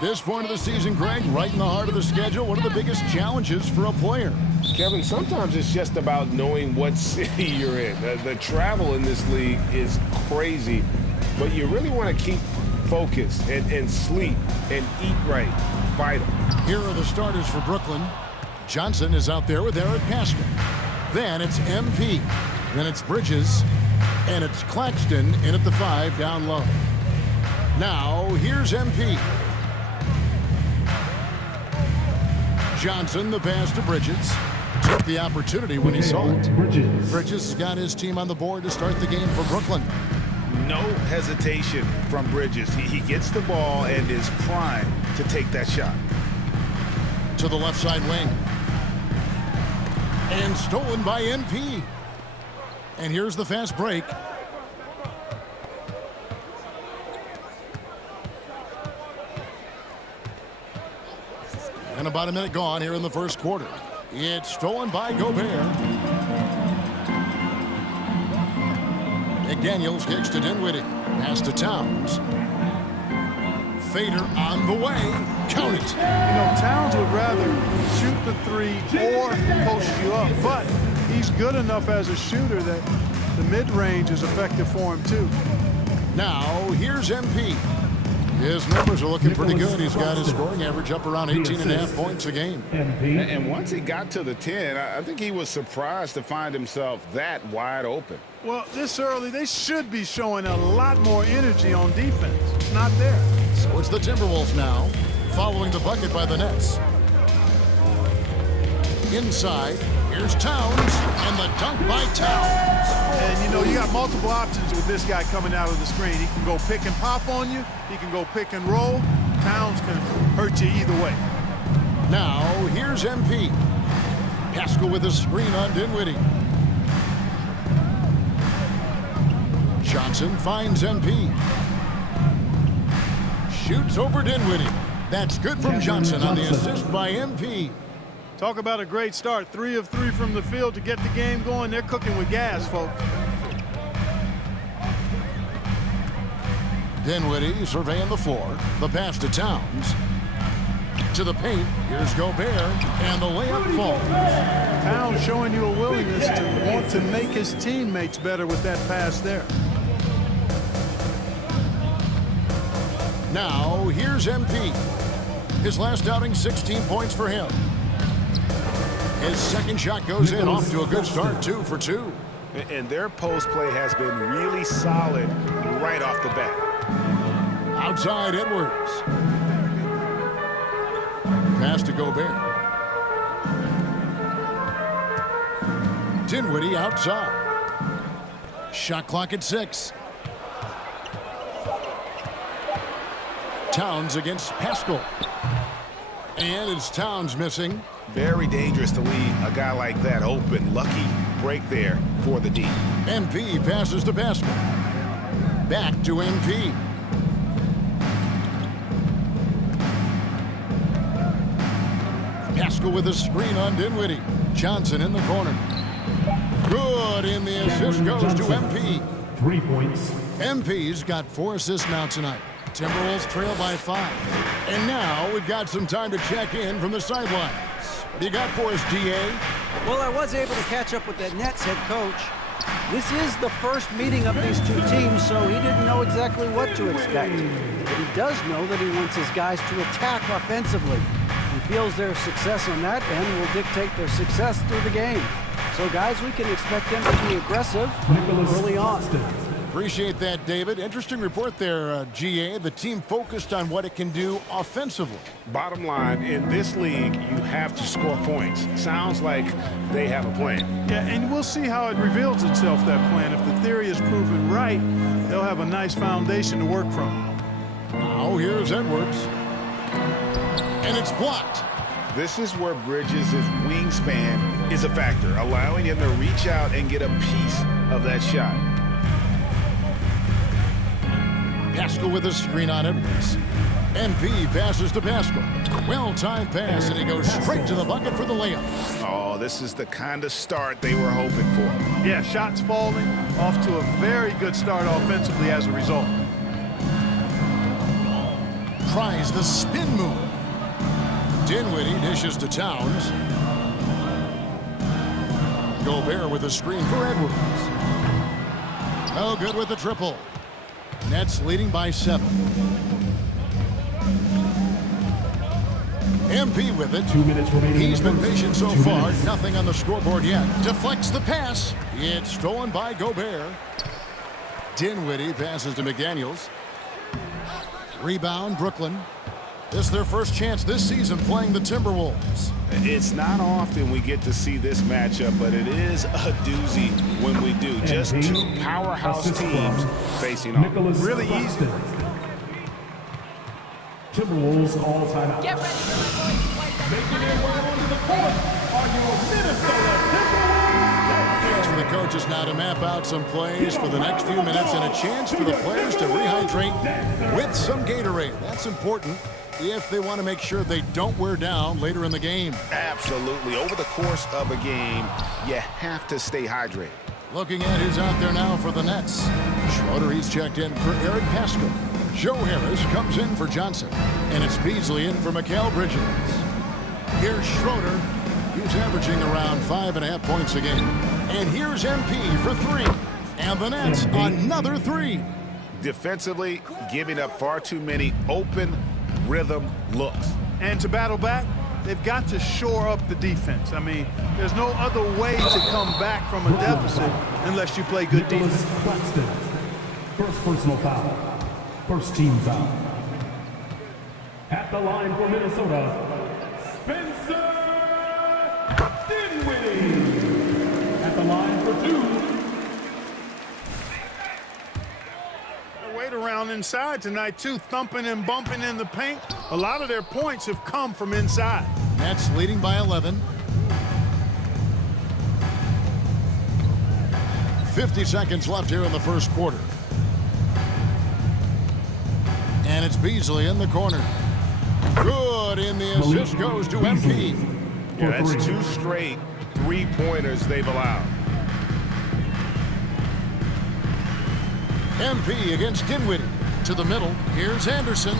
At this point of the season, Greg, right in the heart of the schedule, what are the biggest challenges for a player? Kevin, sometimes it's just about knowing what city you're in. The travel in this league is crazy, but you really want to keep focused and sleep and eat right. Vital. Here are the starters for Brooklyn. Johnson is out there with Eric Pascal. Then it's MP. Then it's Bridges. And it's Claxton in at the 5 down low. Now, here's MP. Johnson, the pass to Bridges. Took the opportunity when he saw it. Bridges got his team on the board to start the game for Brooklyn. No hesitation from Bridges. He gets the ball and is primed to take that shot. To the left side wing. And stolen by MP. And here's the fast break. And about a minute gone here in the first quarter. It's stolen by Gobert. McDaniels kicks to Dinwiddie. Pass to Towns. Fader on the way. Count it. You know, Towns would rather shoot the three or post you up, but he's good enough as a shooter that the mid-range is effective for him too. Now, here's MP. His numbers are looking pretty good. He's got his scoring average up around 18.5 points a game. And once he got to the 10, I think he was surprised to find himself that wide open. Well, this early, they should be showing a lot more energy on defense. It's not there. So it's the Timberwolves now, following the bucket by the Nets. Inside, here's Towns, and the dunk by Towns. And, you know, you got multiple options with this guy coming out of the screen. He can go pick and pop on you. He can go pick and roll. Towns can hurt you either way. Now, here's MP. Pascal with a screen on Dinwiddie. Johnson finds MP. Shoots over Dinwiddie. That's good from Johnson on the assist by MP. Talk about a great start. 3 of 3 from the field to get the game going. They're cooking with gas, folks. Dinwiddie surveying the floor. The pass to Towns. To the paint. Here's Gobert. And the layup falls. Towns showing you a willingness to want to make his teammates better with that pass there. Now, here's MP. His last outing, 16 points for him. His second shot goes in, off to a good start, 2 for 2. And their post play has been really solid right off the bat. Outside Edwards. Pass to Gobert. Dinwiddie outside. Shot clock at 6. Towns against Pascal. And it's Towns missing. Very dangerous to leave a guy like that open. Lucky break there for the D. MP passes to Pascal. Back to MP. Pascal with a screen on Dinwiddie. Johnson in the corner. Good, and the assist goes to MP. 3 points. MP's got 4 assists now tonight. Timberwolves trail by 5. And now we've got some time to check in from the sidelines. What do you got for us, DA? Well, I was able to catch up with that Nets head coach. This is the first meeting of these two teams, so he didn't know exactly what to expect. But he does know that he wants his guys to attack offensively. He feels their success on that end will dictate their success through the game. So, guys, we can expect them to be aggressive early on. Appreciate that, David. Interesting report there, GA. The team focused on what it can do offensively. Bottom line, in this league, you have to score points. Sounds like they have a plan. Yeah, and we'll see how it reveals itself, that plan. If the theory is proven right, they'll have a nice foundation to work from. Now here's Edwards. And it's blocked. This is where Bridges' wingspan is a factor, allowing him to reach out and get a piece of that shot. Pascal with a screen on Edwards. MP passes to Pascal. Well-timed pass, and he goes straight to the bucket for the layup. Oh, this is the kind of start they were hoping for. Yeah, shots falling, off to a very good start offensively as a result. tries the spin move. Dinwiddie dishes to Towns. Gobert with a screen for Edwards. No good with the triple. Nets leading by 7. MP with it. 2 minutes remaining. He's been patient so far. Minutes. Nothing on the scoreboard yet. Deflects the pass. It's stolen by Gobert. Dinwiddie passes to McDaniels. Rebound, Brooklyn. This is their first chance this season playing the Timberwolves. It's not often we get to see this matchup, but it is a doozy when we do. Just two powerhouse teams facing off. Nicholas Really easy. Timberwolves all timeouts. Get ready for my voice. Making their way onto the court are your Minnesota Timberwolves. Chance for the coaches now to map out some plays for the next few minutes and a chance for the players to rehydrate with some Gatorade. That's important if they want to make sure they don't wear down later in the game. Absolutely. Over the course of a game, you have to stay hydrated. Looking at who's out there now for the Nets. Schroeder, he's checked in for Eric Pascal. Joe Harris comes in for Johnson. And it's Beasley in for Mikal Bridges. Here's Schroeder. He's averaging around 5.5 points a game. And here's MP for 3. And the Nets, another 3. Defensively, giving up far too many open rhythm looks. And to battle back, they've got to shore up the defense. I mean, there's no other way to come back from a deficit unless you play good Nicholas defense. Claxton. First personal foul. First team foul. At the line for Minnesota, Spencer Dinwiddie. At the line for 2. Wait around inside tonight, too, thumping and bumping in the paint. A lot of their points have come from inside. Nets leading by 11. 50 seconds left here in the first quarter. And it's Beasley in the corner. Good, and the assist goes to MP. Yeah, that's 2 straight 3-pointers they've allowed. MP against Dinwiddie. To the middle. Here's Anderson.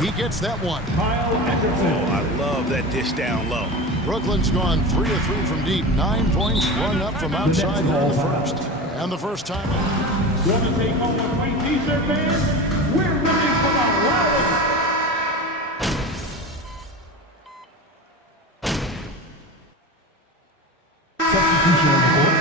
He gets that one. Kyle Anderson. Oh, I love that dish down low. Brooklyn's gone 3 of 3 from deep. 9 points run up from outside here in the first. And the first time. Want to take home a white t-shirt, fans? We're ready for the rally. Substitution on the court.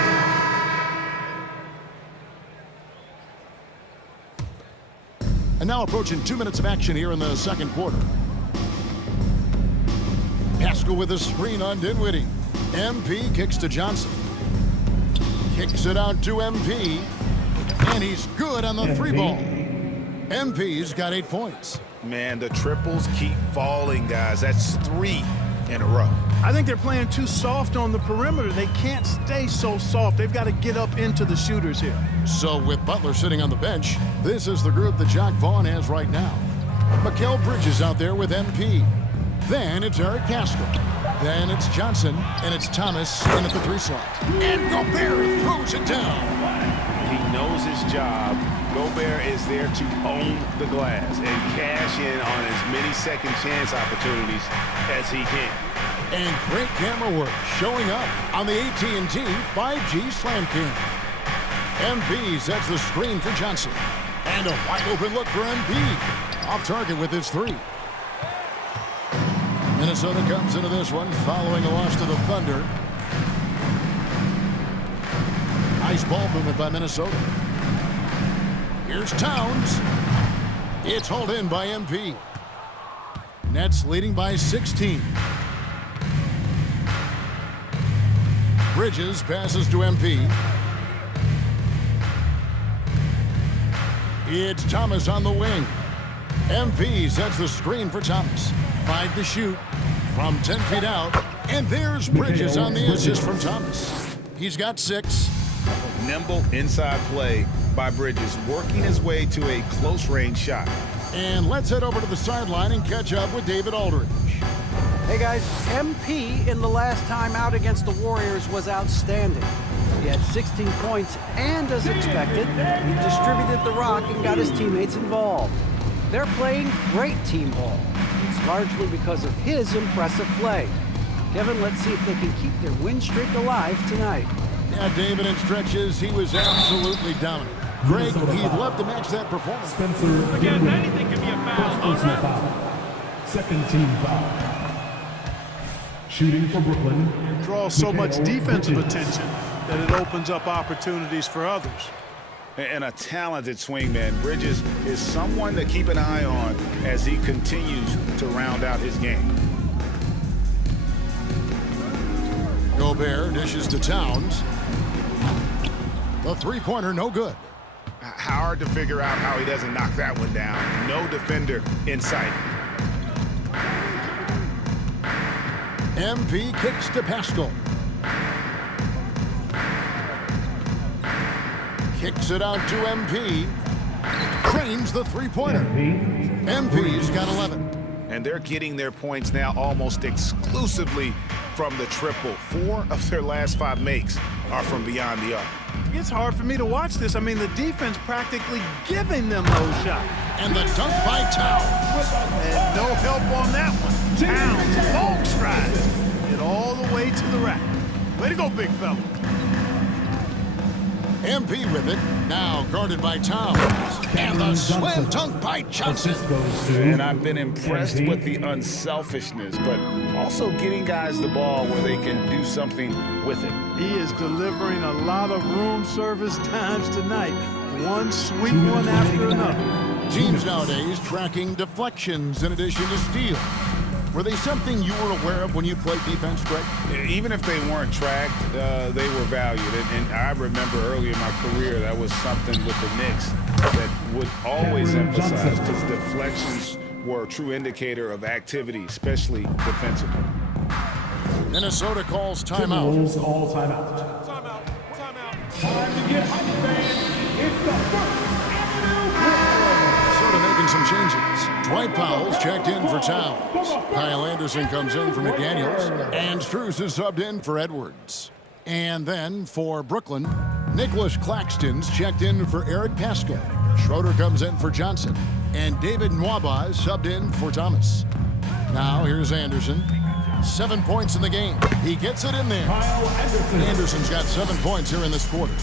And now approaching 2 minutes of action here in the second quarter. Pascal with a screen on Dinwiddie. MP kicks to Johnson. Kicks it out to MP. And he's good on the 3-ball. MP's got 8 points. Man, the triples keep falling, guys. That's 3 in a row. I think they're playing too soft on the perimeter. They can't stay so soft. They've got to get up into the shooters here. So with Butler sitting on the bench, this is the group that Jacque Vaughn has right now. Mikal Bridges out there with MP. Then it's Eric Pascal. Then it's Johnson, and it's Thomas in at the 3 slot. And Gobert throws it down. He knows his job. Gobert is there to own the glass and cash in on as many second chance opportunities as he can. And great camera work showing up on the AT&T 5G Slam Cam. MP sets the screen for Johnson. And a wide open look for MP. Off target with his 3. Minnesota comes into this one following a loss to the Thunder. Nice ball movement by Minnesota. Here's Towns. It's hauled in by MP. Nets leading by 16. Bridges passes to MP. It's Thomas on the wing. MP sets the screen for Thomas. 5 to shoot from 10 feet out. And there's Bridges on the assist from Thomas. He's got 6. Nimble inside play by Bridges, working his way to a close-range shot. And let's head over to the sideline and catch up with David Aldridge. Hey guys, MP in the last time out against the Warriors was outstanding. He had 16 points and, as expected, he distributed the rock and got his teammates involved. They're playing great team ball. It's largely because of his impressive play. Kevin, let's see if they can keep their win streak alive tonight. Yeah, David, in stretches, he was absolutely dominant. Greg, he'd love to match that performance. Spencer Again, anything can be a foul. First personal foul. Second team foul. Shooting for Brooklyn. It draws so much defensive attention that it opens up opportunities for others. And a talented swingman. Bridges is someone to keep an eye on as he continues to round out his game. Gobert dishes to Towns. The three-pointer, no good. Hard to figure out how he doesn't knock that one down. No defender in sight. MP kicks to Pascal. Kicks it out to MP. Cranes the three-pointer. MP's got 11. And they're getting their points now almost exclusively from the triple. 4 of their last 5 makes are from beyond the arc. It's hard for me to watch this. I mean, the defense practically giving them those shots. And the dunk by Towns. And no help on that one. Towns, long stride. Get all the way to the rack. Way to go, big fella. MP with it, now guarded by Towns. And the slam dunk by Johnson. And I've been impressed with the unselfishness, but also getting guys the ball where they can do something with it. He is delivering a lot of room service times tonight. One sweet one after another. Teams nowadays tracking deflections in addition to steals. Were they something you were aware of when you played defense, Greg? Even if they weren't tracked, they were valued. And I remember early in my career, that was something with the Knicks that would always emphasize, because deflections were a true indicator of activity, especially defensively. Minnesota calls timeout. Timberwolves all timeout. Timeout. Time to get hype, fans. It's the First Avenue Sort of making some changes. Dwight Powell's checked in for Towns. Kyle Anderson comes in for McDaniels. And Strus is subbed in for Edwards. And then for Brooklyn, Nicholas Claxton's checked in for Eric Pascal. Schroeder comes in for Johnson. And David Nwaba is subbed in for Thomas. Now here's Anderson. 7 points in the game. He gets it in there. Anderson's got 7 points here in this quarter.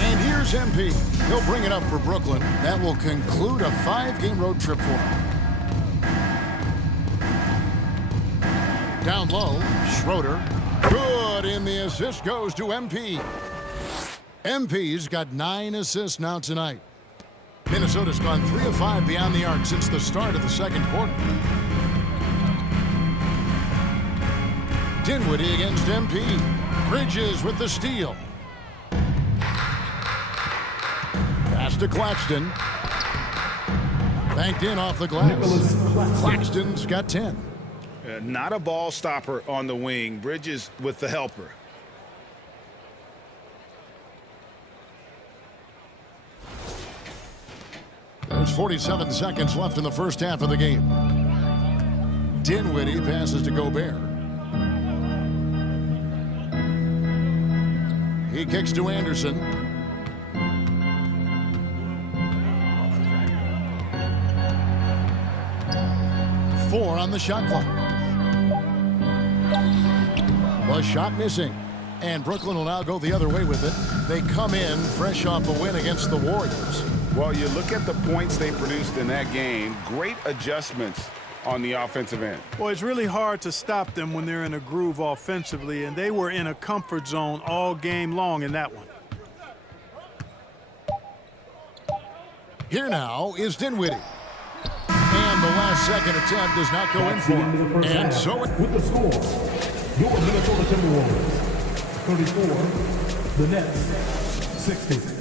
And here's MP. He'll bring it up for Brooklyn. That will conclude a 5-game road trip for him. Down low, Schroeder. Good, and the assist goes to MP. MP's got 9 assists now tonight. Minnesota's gone 3 of 5 beyond the arc since the start of the second quarter. Dinwiddie against MP. Bridges with the steal. Pass to Claxton. Banked in off the glass. Claxton's got 10. Not a ball stopper on the wing. Bridges with the helper. There's 47 seconds left in the first half of the game. Dinwiddie passes to Gobert. He kicks to Anderson. Four on the shot clock. The shot missing. And Brooklyn will now go the other way with it. They come in fresh off a win against the Warriors. Well, you look at the points they produced in that game. Great adjustments on the offensive end. Well, it's really hard to stop them when they're in a groove offensively, and they were in a comfort zone all game long in that one. Here now is Dinwiddie. And the last second attempt does not go in for him. And so it... With the score, your Minnesota Timberwolves, 34, the Nets, 60.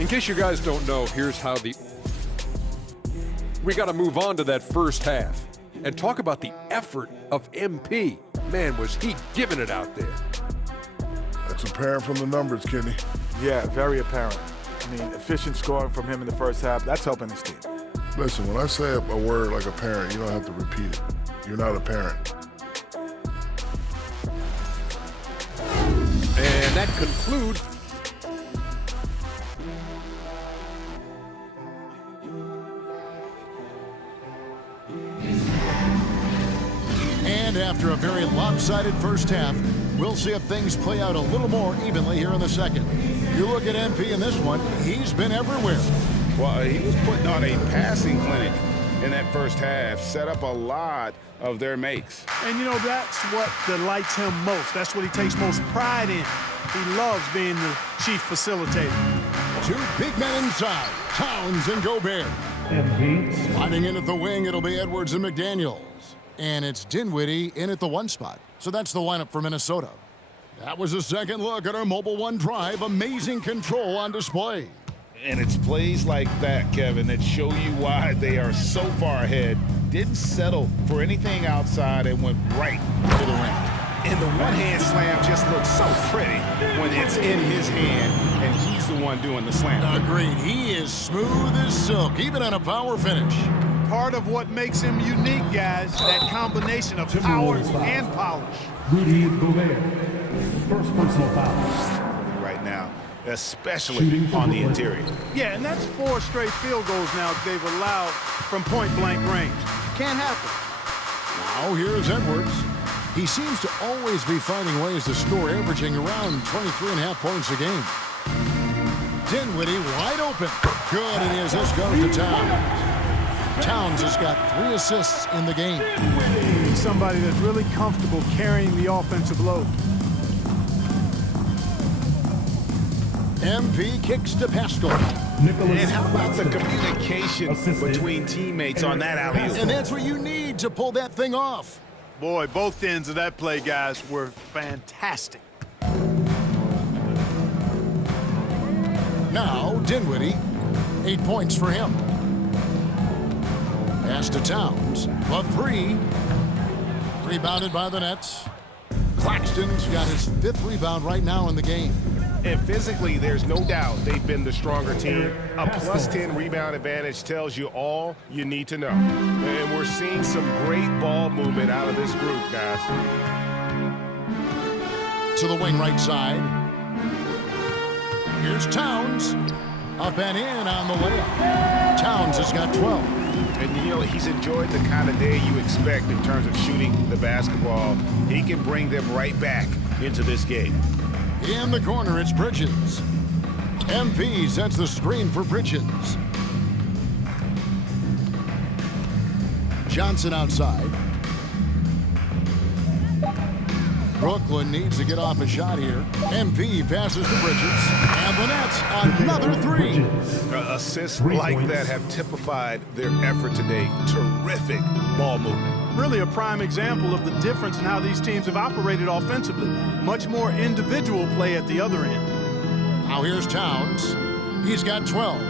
In case you guys don't know, here's how we got to move on to that first half and talk about the effort of MP. Man, was he giving it out there. That's apparent from the numbers, Kenny. Yeah, very apparent. I mean, efficient scoring from him in the first half, that's helping his team. Listen, when I say a word like apparent, you don't have to repeat it. You're not a parent. And that concludes After a very lopsided first half, we'll see if things play out a little more evenly here in the second. You look at MP in this one, he's been everywhere. Well, he was putting on a passing clinic in that first half, set up a lot of their makes. And, you know, that's what delights him most. That's what he takes most pride in. He loves being the chief facilitator. Two big men inside, Towns and Gobert. MP. Sliding in at the wing, it'll be Edwards and McDaniels. And it's Dinwiddie in at the one spot. So that's the lineup for Minnesota. That was a second look at our Mobile One drive. Amazing control on display. And it's plays like that, Kevin, that show you why they are so far ahead. Didn't settle for anything outside and went right to the rim. And the one-hand slam just looks so pretty when it's in his hand and he's the one doing the slam. Agreed. He is smooth as silk, even on a power finish. Part of what makes him unique, guys, that combination of power and polish. Rudy Gobert. First personal foul. Right now, especially on the interior. Yeah, and that's 4 straight field goals now they've allowed from point-blank range. Can't happen. Now here's Edwards. He seems to always be finding ways to score, averaging around 23.5 points a game. Dinwiddie wide open. Good, it is. This goes to Towns. Towns has got 3 assists in the game. He's somebody that's really comfortable carrying the offensive load. MP kicks to Pascal. And how about the communication between teammates on that alley-oop? And that's what you need to pull that thing off. Boy, both ends of that play, guys, were fantastic. Now, Dinwiddie, 8 points for him. Pass to Towns, a 3. Rebounded by the Nets. Claxton's got his 5th rebound right now in the game. And physically, there's no doubt they've been the stronger team. A +10 rebound advantage tells you all you need to know. And we're seeing some great ball movement out of this group, guys. To the wing right side. Here's Towns. Up and in on the layup. Towns has got 12. And, you know, he's enjoyed the kind of day you expect in terms of shooting the basketball. He can bring them right back into this game. In the corner, it's Bridges. MP sets the screen for Bridges. Johnson outside. Brooklyn needs to get off a shot here. MP passes to Bridges. And the Nets, another 3. Assists like that have typified their effort today. Terrific ball movement. Really a prime example of the difference in how these teams have operated offensively. Much more individual play at the other end. Now here's Towns. He's got 12.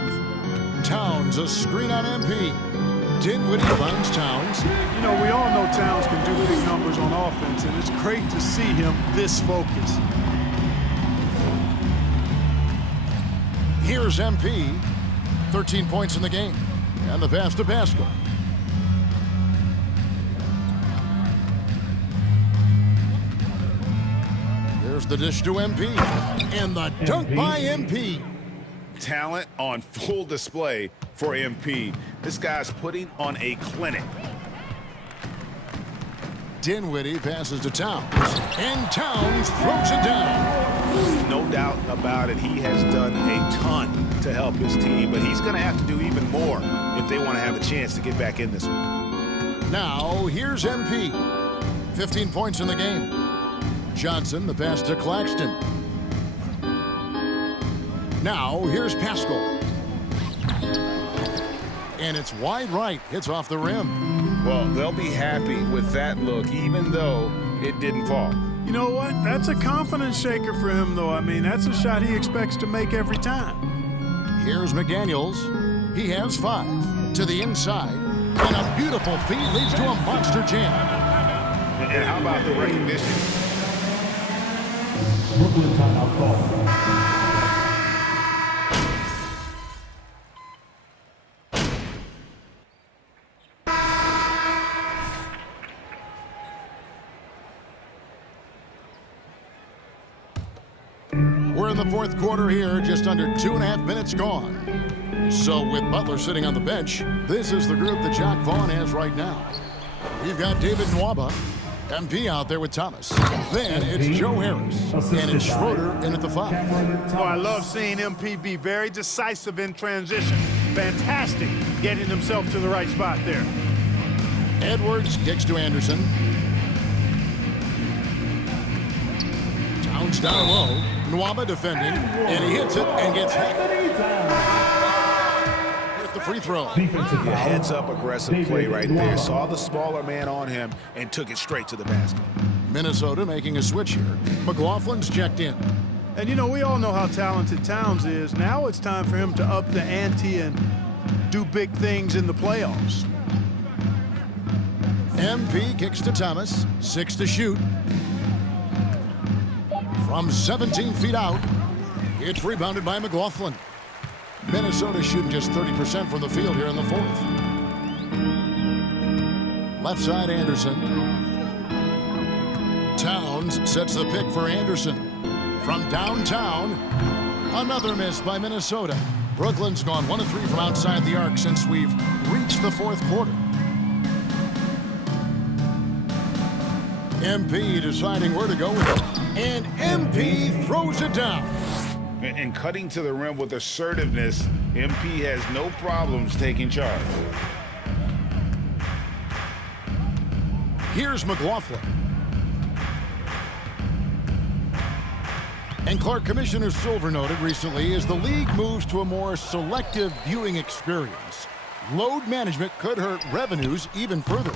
Towns, a screen on MP. Dinwiddie finds Towns. You know, we all know Towns can do big numbers on offense, and it's great to see him this focused. Here's MP. 13 points in the game. And the pass to Pascal. There's the dish to MP. And the dunk by MP. Talent on full display for MP. This guy's putting on a clinic. Dinwiddie passes to Towns. And Towns throws it down. No doubt about it. He has done a ton to help his team, but he's going to have to do even more if they want to have a chance to get back in this one. Now, here's MP. 15 points in the game. Johnson, the pass to Claxton. Now, here's Pascal. And it's wide right. Hits off the rim. Well, they'll be happy with that look, even though it didn't fall. You know what? That's a confidence shaker for him, though. I mean, that's a shot he expects to make every time. Here's McDaniels. He has 5 to the inside. And a beautiful feed leads to a monster jam. And how about the recognition? Brooklyn timeout call. We're in the 4th quarter here, just under 2.5 minutes gone. So with Butler sitting on the bench, this is the group that Jack Vaughn has right now. We've got David Nwaba, MP out there with Thomas. Then it's Joe Harris. And it's Schroeder in at the 5. Oh, I love seeing MP be very decisive in transition. Fantastic getting himself to the right spot there. Edwards kicks to Anderson. Towns down low. Nwaba defending. And he hits it and gets hit. With the free throw. Heads-up aggressive play right there. Saw the smaller man on him and took it straight to the basket. Minnesota making a switch here. McLaughlin's checked in. And, you know, we all know how talented Towns is. Now it's time for him to up the ante and do big things in the playoffs. MP kicks to Thomas. 6 to shoot. From 17 feet out, it's rebounded by McLaughlin. Minnesota shooting just 30% from the field here in the 4th. Left side, Anderson. Towns sets the pick for Anderson. From downtown, another miss by Minnesota. Brooklyn's gone 1 of 3 from outside the arc since we've reached the 4th quarter. MP deciding where to go with it. And MP throws it down. And cutting to the rim with assertiveness, MP has no problems taking charge. Here's McLaughlin. And Clark, Commissioner Silver noted recently, as the league moves to a more selective viewing experience, load management could hurt revenues even further.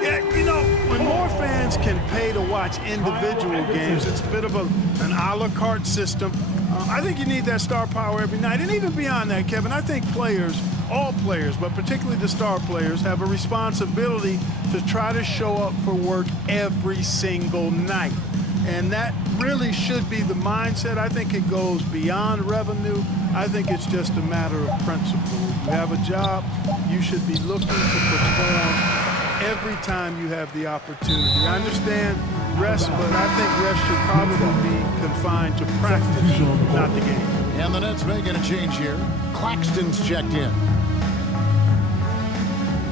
Yeah, you know, when more fans can pay to watch individual games, it's a bit of an a la carte system. I think you need that star power every night. And even beyond that, Kevin, I think players, all players, but particularly the star players, have a responsibility to try to show up for work every single night. And that really should be the mindset. I think it goes beyond revenue. I think it's just a matter of principle. You have a job, you should be looking to perform every time you have the opportunity. I understand rest, but I think rest should probably be confined to practice, not the game. And the Nets making a change here. Claxton's checked in.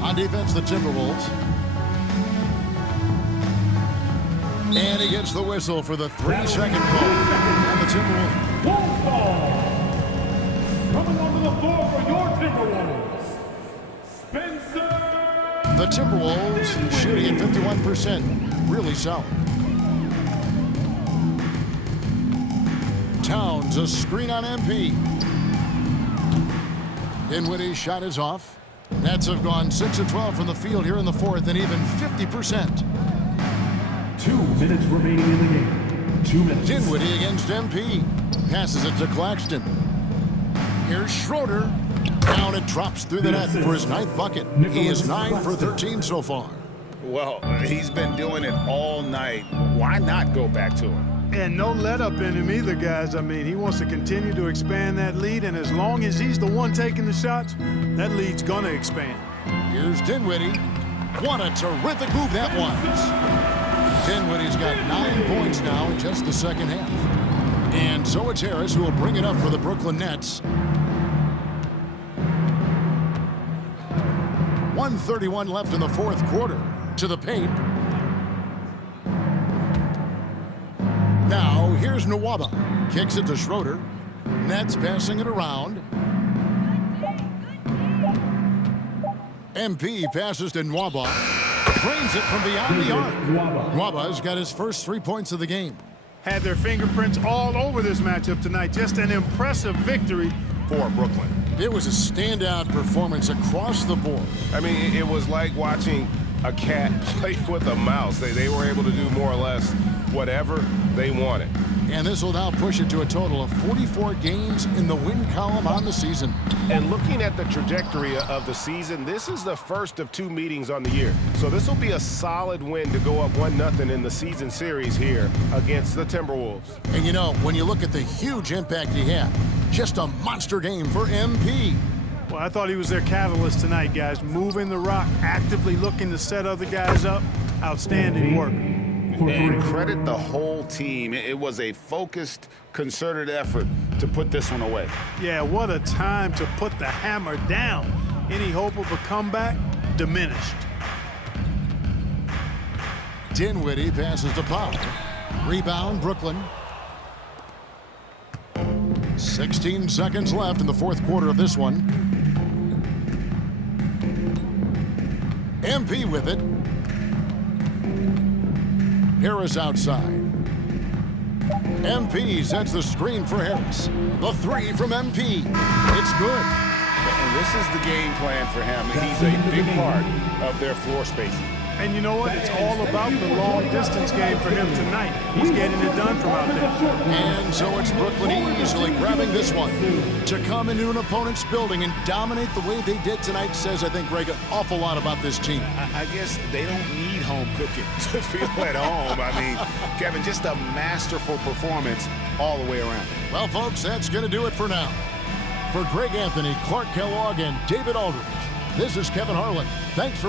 On defense, the Timberwolves. And he gets the whistle for the 3-second call. And the Timberwolves. Wall call. Coming onto the floor for your Timberwolves, Spencer. The Timberwolves shooting at 51%. Really solid. Towns, a screen on MP. Dinwiddie's shot is off. Nets have gone 6 of 12 from the field here in the 4th and even 50%. 2 minutes remaining in the game. 2 minutes. Dinwiddie against MP. Passes it to Claxton. Here's Schroeder. Down it drops through the net for his 9th bucket. He is 9 for 13 so far. Well, he's been doing it all night. Why not go back to him? And no let up in him either, guys. I mean, he wants to continue to expand that lead, and as long as he's the one taking the shots, that lead's gonna expand. Here's Dinwiddie. What a terrific move that was. Dinwiddie's got 9 points now in just the second half. And so it's Harris who will bring it up for the Brooklyn Nets. 1:31 left in the 4th quarter. To the paint. Now here's Nwaba. Kicks it to Schroeder. Nets passing it around. MP passes to Nwaba. Drains it from beyond the arc. Nwaba's got his first 3 points of the game. Had their fingerprints all over this matchup tonight. Just an impressive victory for Brooklyn. It was a standout performance across the board. I mean, it was like watching a cat play with a mouse. They were able to do more or less whatever they wanted. And this will now push it to a total of 44 games in the win column on the season. And looking at the trajectory of the season, this is the first of 2 meetings on the year. So this will be a solid win to go up 1-0 in the season series here against the Timberwolves. And you know, when you look at the huge impact he had, just a monster game for MP. Well, I thought he was their catalyst tonight, guys. Moving the rock, actively looking to set other guys up. Outstanding work. And credit the whole team. It was a focused, concerted effort to put this one away. Yeah, what a time to put the hammer down. Any hope of a comeback? Diminished. Dinwiddie passes to Powell. Rebound, Brooklyn. 16 seconds left in the fourth quarter of this one. MP with it. Harris outside. MP sets the screen for Harris. The three from MP. It's good. And this is the game plan for him. He's a big part of their floor spacing. And you know what? It's all about the long distance game for him tonight. He's getting it done from out there. And so it's Brooklyn easily grabbing this one. To come into an opponent's building and dominate the way they did tonight says, I think, Greg, an awful lot about this team. I guess they don't need home cooking to feel at home. I mean, Kevin, just a masterful performance all the way around. Well, folks, that's going to do it for now. For Greg Anthony, Clark Kellogg, and David Aldridge, this is Kevin Harlan. Thanks for